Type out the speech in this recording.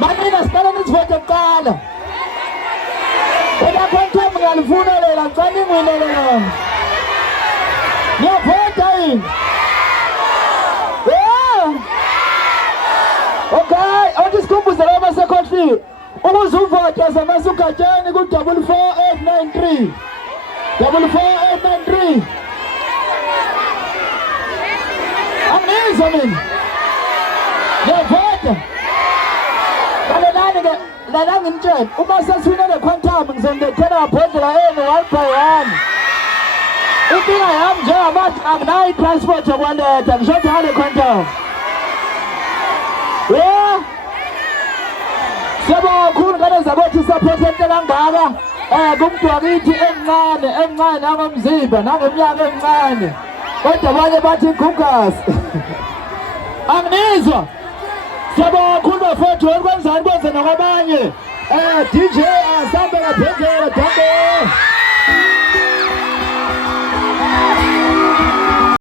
Manina sicela nisivote kuqala. Kodwa khona ngiyalifuna lela ngicela ngwinele lona. Ngiyavota yini? Okay, awusikhumbuze la masekhohliwe. Ukuze uvote zamasugatsheni ku 44893. 44893. Angizwa mina. Ngiyavota. Lana ngimtshela uma seswina le quantum ngizongethela abhodlela enu 1 by 1. Inkinga yami njengamanje anginayo transport yokwaletha ngisho ngale quantum. Siyabonga kakhulu ngane zabothi support ente kangaka. Kumuntu wakithi emncane nangomzimba nangeminyaka emncane. Kodwa abanye bathi ikhukasi. Angizwa. Siyabonga kakhulu bafowethu okwenzani kwenze nakwabanye. DJ asambe ngaphezela danke.